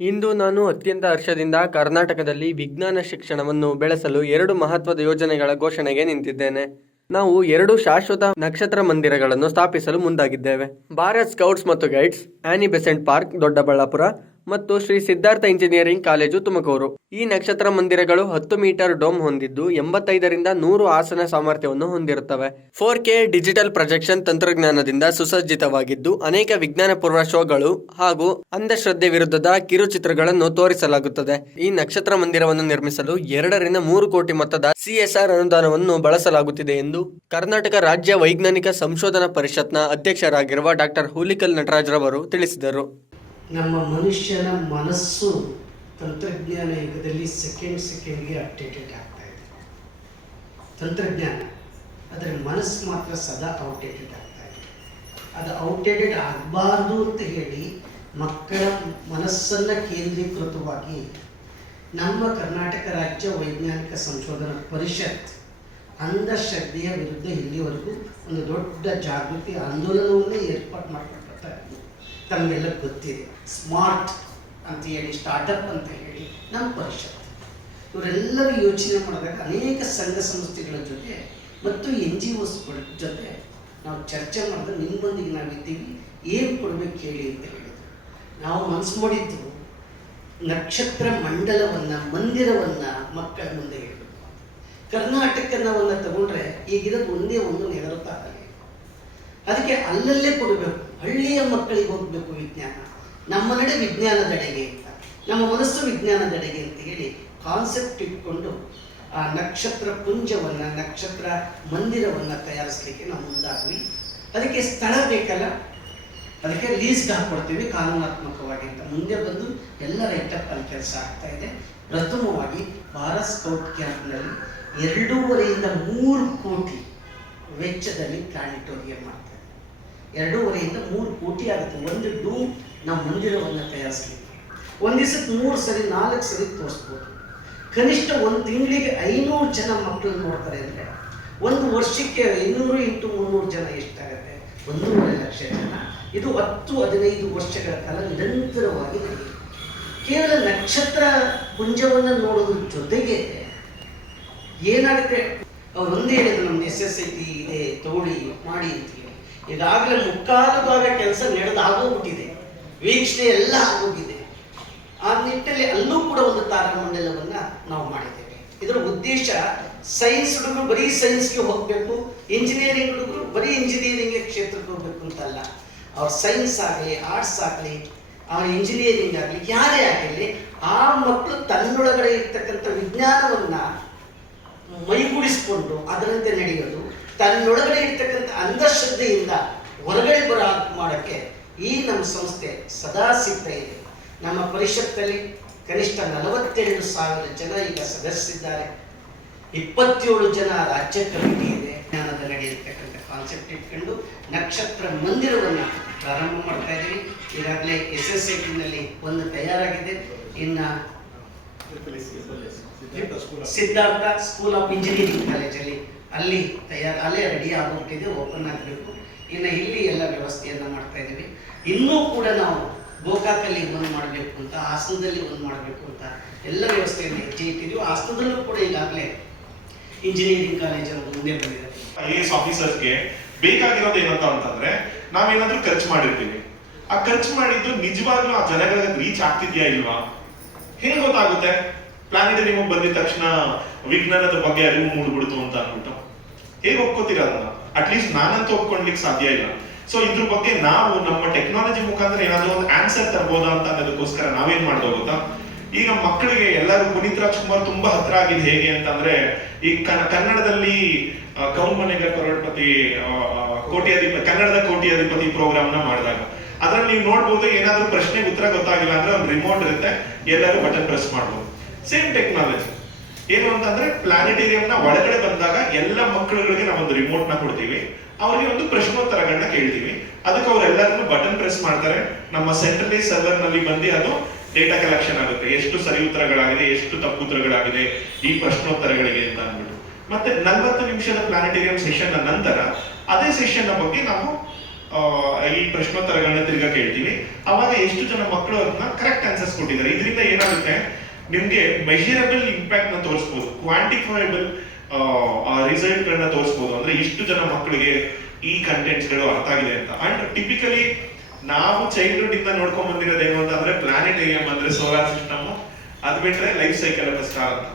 ಇಂದು ನಾನು ಅತ್ಯಂತ ಹರ್ಷದಿಂದ ಕರ್ನಾಟಕದಲ್ಲಿ ವಿಜ್ಞಾನ ಶಿಕ್ಷಣವನ್ನು ಬೆಳೆಸಲು 2 ಮಹತ್ವದ ಯೋಜನೆಗಳ ಘೋಷಣೆಗೆ ನಿಂತಿದ್ದೇನೆ. ನಾವು 2 ಶಾಶ್ವತ ನಕ್ಷತ್ರ ಮಂದಿರಗಳನ್ನು ಸ್ಥಾಪಿಸಲು ಮುಂದಾಗಿದ್ದೇವೆ. ಭಾರತ್ ಸ್ಕೌಟ್ಸ್ ಮತ್ತು guides, Annie Besant park, Doddaballapura ಮತ್ತು ಶ್ರೀ ಸಿದ್ಧಾರ್ಥ ಇಂಜಿನಿಯರಿಂಗ್ ಕಾಲೇಜು, ತುಮಕೂರು. ಈ ನಕ್ಷತ್ರ ಮಂದಿರಗಳು 10 ಮೀಟರ್ ಡೋಮ್ ಹೊಂದಿದ್ದು 85 ರಿಂದ 100 ಆಸನ ಸಾಮರ್ಥ್ಯವನ್ನು ಹೊಂದಿರುತ್ತವೆ. 4K ಡಿಜಿಟಲ್ ಪ್ರೊಜೆಕ್ಷನ್ ತಂತ್ರಜ್ಞಾನದಿಂದ ಸುಸಜ್ಜಿತವಾಗಿದ್ದು ಅನೇಕ ವಿಜ್ಞಾನಪೂರ್ವ ಶೋಗಳು ಹಾಗೂ ಅಂಧಶ್ರದ್ಧೆ ವಿರುದ್ಧದ ಕಿರುಚಿತ್ರಗಳನ್ನು ತೋರಿಸಲಾಗುತ್ತದೆ. ಈ ನಕ್ಷತ್ರ ಮಂದಿರವನ್ನು ನಿರ್ಮಿಸಲು 2 ರಿಂದ 3 ಕೋಟಿ ಮೊತ್ತದ CSR ಅನುದಾನವನ್ನು ಬಳಸಲಾಗುತ್ತಿದೆ ಎಂದು ಕರ್ನಾಟಕ ರಾಜ್ಯ ವೈಜ್ಞಾನಿಕ ಸಂಶೋಧನಾ ಪರಿಷತ್ನ ಅಧ್ಯಕ್ಷರಾಗಿರುವ ಡಾಕ್ಟರ್ ಹುಲಿಕಲ್ ನಟರಾಜ್ರವರು ತಿಳಿಸಿದರು. ನಮ್ಮ ಮನುಷ್ಯನ ಮನಸ್ಸು ತಂತ್ರಜ್ಞಾನ ಯುಗದಲ್ಲಿ ಸೆಕೆಂಡ್ಗೆ ಅಪ್ಡೇಟೆಡ್ ಆಗ್ತಾ ಇದೆ. ತಂತ್ರಜ್ಞಾನ, ಅದರ ಮನಸ್ಸು ಮಾತ್ರ ಸದಾ ಔಟ್ಡೇಟೆಡ್ ಆಗ್ತಾ ಇದೆ. ಅದು ಔಟ್ಡೇಟೆಡ್ ಆಗಬಾರ್ದು ಅಂತ ಹೇಳಿ ಮಕ್ಕಳ ಮನಸ್ಸನ್ನು ಕೇಂದ್ರೀಕೃತವಾಗಿ ನಮ್ಮ ಕರ್ನಾಟಕ ರಾಜ್ಯ ವೈಜ್ಞಾನಿಕ ಸಂಶೋಧನಾ ಪರಿಷತ್ ಅಂಧಶ್ರದ್ಧೆಯ ವಿರುದ್ಧ ಇಲ್ಲಿವರೆಗೂ ಒಂದು ದೊಡ್ಡ ಜಾಗೃತಿ ಆಂದೋಲನವನ್ನೇ ಏರ್ಪಾಡು ಮಾಡಿಕೊಟ್ಟ ತಮಗೆಲ್ಲ ಗೊತ್ತಿದೆ. ಸ್ಮಾರ್ಟ್ ಅಂತ ಹೇಳಿ, ಸ್ಟಾರ್ಟಪ್ ಅಂತ ಹೇಳಿ ನಮ್ಮ ಪರಿಷತ್ ಇವರೆಲ್ಲರೂ ಯೋಚನೆ ಮಾಡಿದಾಗ ಅನೇಕ ಸಂಘ ಸಂಸ್ಥೆಗಳ ಜೊತೆ ಮತ್ತು NGOsಗಳ ಜೊತೆ ನಾವು ಚರ್ಚೆ ಮಾಡಿದ್ರೆ ನಿಮ್ಮೊಂದಿಗೆ ನಾವಿದ್ದೀವಿ, ಏನು ಕೊಡಬೇಕು ಹೇಳಿ ಅಂತ ಹೇಳಿದ್ರು. ನಾವು ಮನಸ್ಸು ಮಾಡಿದ್ದು ನಕ್ಷತ್ರ ಮಂದಿರವನ್ನು ಮಕ್ಕಳ ಮುಂದೆ ಹೇಳಬೇಕು. ಕರ್ನಾಟಕನವನ್ನು ತಗೊಂಡ್ರೆ ಈಗಿರೋದು ಒಂದೇ ಒಂದು ನೆಗರುತ್ತಾಗಲಿ, ಅದಕ್ಕೆ ಅಲ್ಲಲ್ಲೇ ಕೊಡಬೇಕು. ಹಳ್ಳಿಯ ಮಕ್ಕಳಿಗೆ ಹೋಗಬೇಕು ವಿಜ್ಞಾನ, ನಮ್ಮ ನಡೆ ವಿಜ್ಞಾನದೆಡೆಗೆ ಅಂತ, ನಮ್ಮ ಮನಸ್ಸು ವಿಜ್ಞಾನದೆಡೆಗೆ ಅಂತ ಹೇಳಿ ಕಾನ್ಸೆಪ್ಟ್ ಇಟ್ಕೊಂಡು ಆ ನಕ್ಷತ್ರ ಪುಂಜವನ್ನು, ನಕ್ಷತ್ರ ಮಂದಿರವನ್ನು ತಯಾರಿಸಲಿಕ್ಕೆ ನಾವು ಮುಂದಾದ್ವಿ. ಅದಕ್ಕೆ ಸ್ಥಳ ಬೇಕಲ್ಲ, ಅದಕ್ಕೆ ಲೀಸ್ಗೆ ಹಾಕ್ಕೊಡ್ತೀವಿ ಕಾನೂನಾತ್ಮಕವಾಗಿ ಅಂತ ಮುಂದೆ ಬಂದು ಎಲ್ಲ ರೈಟಪ್ ಅಲ್ಲಿ ಕೆಲಸ ಆಗ್ತಾ ಇದೆ. ಪ್ರಥಮವಾಗಿ ಭಾರತ್ ಸ್ಕೌಟ್ ಕ್ಯಾಂಪ್ನಲ್ಲಿ 2.5 ರಿಂದ 3 ಕೋಟಿ ವೆಚ್ಚದಲ್ಲಿ ಪ್ಲಾನಿಟೋರಿಯಂ ಮಾಡ್ತಾರೆ. 2.5 ರಿಂದ 3 ಕೋಟಿ ಆಗುತ್ತೆ ಒಂದು ಡೂಮ್ ನಾವು ಮಂದಿರವನ್ನು ತಯಾರಿಸಲಿಕ್ಕೆ. ಒಂದು ದಿವಸಕ್ಕೆ 3 ಸರಿ 4 ಸರಿ ತೋರಿಸ್ಬೋದು. ಕನಿಷ್ಠ ಒಂದು ತಿಂಗಳಿಗೆ 500 ಜನ ಮಕ್ಕಳು ನೋಡ್ತಾರೆ ಅಂದರೆ ಒಂದು ವರ್ಷಕ್ಕೆ 500 × 300 ಜನ ಎಷ್ಟಾಗುತ್ತೆ? 1.5 ಲಕ್ಷ ಜನ. ಇದು 10-15 ವರ್ಷಗಳ ಕಾಲ ನಿರಂತರವಾಗಿ ನಡೆಯುತ್ತೆ. ಕೇವಲ ನಕ್ಷತ್ರ ಪುಂಜವನ್ನು ನೋಡೋದ್ರ ಜೊತೆಗೆ ಏನಾಗುತ್ತೆ, ಅವ್ರು ಒಂದೇ ಹೇಳಿದ್ರು, ನಮ್ಮ SSIT ಇದೆ ತಗೊಳ್ಳಿ ಮಾಡಿ ಅಂತ ಹೇಳಿ. ಈಗಾಗಲೇ 3/4 ಭಾಗ ಕೆಲಸ ನಡೆದಾಗೋಗ್ಬಿಟ್ಟಿದೆ, ವೀಕ್ಷಣೆ ಎಲ್ಲ ಆಗೋಗಿದೆ. ಆ ನಿಟ್ಟಿನಲ್ಲಿ ಅಲ್ಲೂ ಕೂಡ ಒಂದು ತಾರಮಂಡಲವನ್ನು ನಾವು ಮಾಡಿದ್ದೇವೆ. ಇದರ ಉದ್ದೇಶ ಸೈನ್ಸ್ ಹುಡುಗರು ಬರೀ ಸೈನ್ಸ್ಗೆ ಹೋಗಬೇಕು, ಇಂಜಿನಿಯರಿಂಗ್ ಹುಡುಗರು ಬರೀ ಇಂಜಿನಿಯರಿಂಗ್ ಕ್ಷೇತ್ರಕ್ಕೆ ಹೋಗ್ಬೇಕು ಅಂತಲ್ಲ. ಅವ್ರ ಸೈನ್ಸ್ ಆಗಲಿ, ಆರ್ಟ್ಸ್ ಆಗಲಿ, ಅವ್ರ ಇಂಜಿನಿಯರಿಂಗ್ ಆಗಲಿ, ಯಾರೇ ಆಗಲಿ, ಆ ಮಕ್ಕಳು ತನ್ನೊಳಗಡೆ ಇರ್ತಕ್ಕಂಥ ವಿಜ್ಞಾನವನ್ನು ಮೈಗೂಡಿಸ್ಕೊಂಡು ಅದರಂತೆ ನಡೆಯೋದು, ತನ್ನೊಳಗಡೆ ಇರ್ತಕ್ಕಂಥ ಅಂಧಶ್ರದ್ಧೆಯಿಂದ ಹೊರಗಡೆ ಮಾಡೋಕ್ಕೆ ಈ ನಮ್ಮ ಸಂಸ್ಥೆ ಸದಾ ಸಿದ್ಧ ಇದೆ. ನಮ್ಮ ಪರಿಷತ್ತಲ್ಲಿ ಕನಿಷ್ಠ 42,000 ಜನ ಈಗ ಸದಸ್ಯರಿದ್ದಾರೆ. 27 ಜನ ರಾಜ್ಯ ಕಮಿಟಿ ಇದೆ. ಜ್ಞಾನದ ನಡೆಯತಕ್ಕಂಥ ಕಾನ್ಸೆಪ್ಟ್ ಇಟ್ಕೊಂಡು ನಕ್ಷತ್ರ ಮಂದಿರವನ್ನು ಪ್ರಾರಂಭ ಮಾಡ್ತಾ ಇದ್ದೀವಿ. ಈಗಾಗಲೇ SSIT ಒಂದು ತಯಾರಾಗಿದೆ. ಇನ್ನು ಸಿದ್ಧಾರ್ಥ ಸ್ಕೂಲ್ ಆಫ್ ಇಂಜಿನಿಯರಿಂಗ್ ಕಾಲೇಜಲ್ಲಿ ಅಲ್ಲೇ ರೆಡಿ ಆಗೋಗ್ಬಿಟ್ಟಿದೆ, ಓಪನ್ ಆಗಬೇಕು. ಇನ್ನು ಇಲ್ಲಿ ಎಲ್ಲ ವ್ಯವಸ್ಥೆಯನ್ನು ಮಾಡ್ತಾ ಇದ್ದೀವಿ. ಇನ್ನೂ ಕೂಡ ನಾವು ಗೋಕಾಕಲ್ಲಿ ಒಂದು ಮಾಡಬೇಕು ಅಂತ, ಹಾಸನದಲ್ಲಿ ಒಂದು ಮಾಡಬೇಕು ಅಂತ ಎಲ್ಲ ವ್ಯವಸ್ಥೆಯನ್ನು ಹೆಜ್ಜೆ ಇಟ್ಟಿದ್ದೀವಿ. ಹಾಸನದಲ್ಲೂ ಕೂಡ ಈಗಾಗಲೇ ಇಂಜಿನಿಯರಿಂಗ್ ಕಾಲೇಜನ್ನು ಮುಂದೆ ಬಂದಿದೆ. IAS ಆಫೀಸರ್ಸ್ಗೆ ಬೇಕಾಗಿರೋದು ಏನಂತ ಅಂತಂದ್ರೆ, ನಾವೇನಾದ್ರೂ ಖರ್ಚು ಮಾಡಿರ್ತೀವಿ, ಆ ಖರ್ಚು ಮಾಡಿದ್ದು ನಿಜವಾಗ್ಲೂ ಆ ಜನಗಳಿಗೆ ರೀಚ್ ಆಗ್ತಿದ್ಯಾ ಇಲ್ವಾ? ಹೇಗೆ ಗೊತ್ತಾಗುತ್ತೆ? ಪ್ಲಾನಿಟರಿಯಂ ಬಂದಿದ ತಕ್ಷಣ ವಿಜ್ಞಾನದ ಬಗ್ಗೆ ಅರಿವು ಮೂಡ್ಬಿಡ್ತು ಅಂತ ಅಂದ್ಬಿಟ್ಟು ಹೇಗೆ ಒಪ್ಕೋತೀರ ಅದನ್ನ? ಅಟ್ಲೀಸ್ಟ್ ನಾನಂತೂ ಒಪ್ಕೊಂಡ್ಲಿಕ್ಕೆ ಸಾಧ್ಯ ಇಲ್ಲ. ಸೊ ಇದ್ರ ಬಗ್ಗೆ ನಾವು ನಮ್ಮ ಟೆಕ್ನಾಲಜಿ ಮುಖಾಂತರ ಏನಾದ್ರು ಒಂದು ಆನ್ಸರ್ ತರ್ಬೋದಾ ಅಂತ ಅನ್ನೋದಕ್ಕೋಸ್ಕರ ನಾವೇನ್ ಮಾಡ್ದೋ ಗೊತ್ತಾ? ಈಗ ಮಕ್ಕಳಿಗೆ ಎಲ್ಲರೂ ಪುನೀತ್ ರಾಜ್ಕುಮಾರ್ ತುಂಬಾ ಹತ್ರ ಆಗಿದೆ. ಹೇಗೆ ಅಂತಂದ್ರೆ, ಈ ಕನ್ನಡದಲ್ಲಿ ಕೌನ್ಮನೆಗ ಕರೋಡ್ಪತಿ ಕನ್ನಡದ ಕೋಟ್ಯಾಧಿಪತಿ ಪ್ರೋಗ್ರಾಮ್ ನ ಮಾಡಿದಾಗ ಅದ್ರಲ್ಲಿ ನೀವು ನೋಡ್ಬೋದು, ಏನಾದ್ರೂ ಪ್ರಶ್ನೆಗೆ ಉತ್ತರ ಗೊತ್ತಾಗಿಲ್ಲ ಅಂದ್ರೆ ಒಂದು ರಿಮೋಟ್ ಇರುತ್ತೆ, ಎಲ್ಲರೂ ಬಟನ್ ಪ್ರೆಸ್ ಮಾಡ್ಬೋದು. ಸೇಮ್ ಟೆಕ್ನಾಲಜಿ ಏನು ಅಂತಂದ್ರೆ, ಪ್ಲಾನೆಟೇರಿಯಂನ ಒಳಗಡೆ ಬಂದಾಗ ಎಲ್ಲ ಮಕ್ಕಳುಗಳಿಗೆ ನಾವೊಂದು ರಿಮೋಟ್ ನ ಕೊಡ್ತೀವಿ, ಅವರಿಗೆ ಒಂದು ಪ್ರಶ್ನೋತ್ತರಗಳನ್ನ ಕೇಳ್ತೀವಿ. ಅದಕ್ಕೆ ಅವರೆಲ್ಲರೂ ಬಟನ್ ಪ್ರೆಸ್ ಮಾಡ್ತಾರೆ, ನಮ್ಮ ಸೆಂಟ್ರಲೈಸ್ ಸರ್ವರ್ ನಲ್ಲಿ ಬಂದು ಅದು ಡೇಟಾ ಕಲೆಕ್ಷನ್ ಆಗುತ್ತೆ. ಎಷ್ಟು ಸರಿ ಉತ್ತರಗಳಾಗಿದೆ, ಎಷ್ಟು ತಪ್ಪು ಉತ್ತರಗಳಾಗಿದೆ ಈ ಪ್ರಶ್ನೋತ್ತರಗಳಿಗೆ ಅಂತ ಅಂದ್ಬಿಟ್ಟು. ಮತ್ತೆ 40 ನಿಮಿಷದ ಪ್ಲಾನೆಟೇರಿಯಂ ಸೆಷನ್ ನಂತರ ಅದೇ ಸೆಷನ್ ಬಗ್ಗೆ ನಾವು ಈ ಪ್ರಶ್ನೋತ್ತರಗಳನ್ನ ತಿರ್ಗಾ ಕೇಳ್ತೀವಿ. ಅವಾಗ ಎಷ್ಟು ಜನ ಮಕ್ಕಳು ಅದನ್ನ ಕರೆಕ್ಟ್ ಆನ್ಸರ್ಸ್ ಕೊಟ್ಟಿದ್ದಾರೆ. ಇದರಿಂದ ಏನಾಗುತ್ತೆ, ನಿಮ್ಗೆ ಮೆಷರಬಲ್ ಇಂಪ್ಯಾಕ್ಟ್ ನ ತೋರಿಸಬಹುದು, ಕ್ವಾಂಟಿಫೈಬಲ್ ರಿಸಲ್ಟ್ ಗಳನ್ನ ತೋರಿಸಬಹುದು. ಅಂದ್ರೆ ಇಷ್ಟು ಜನ ಮಕ್ಕಳಿಗೆ ಈ ಕಂಟೆಂಟ್ಸ್ ಗಳು ಅರ್ಥ ಆಗಿದೆ ಅಂತ. ಅಂಡ್ ಟಿಪಿಕಲಿ ನಾವು ಚೈಲ್ಡ್ಹುಡ್ ಇಂದ ನೋಡ್ಕೊಂಡ್ ಬಂದಿರೋದು ಏನು ಅಂತಂದ್ರೆ ಪ್ಲಾನೆಟೇರಿಯಂ ಅಂದ್ರೆ ಸೋಲಾರ್ ಸಿಸ್ಟಮ್, ಅದ್ ಬಿಟ್ರೆ ಲೈಫ್ ಸೈಕಲ್ ಆಫ್ ಸ್ಟಾರ್ ಅಂತ.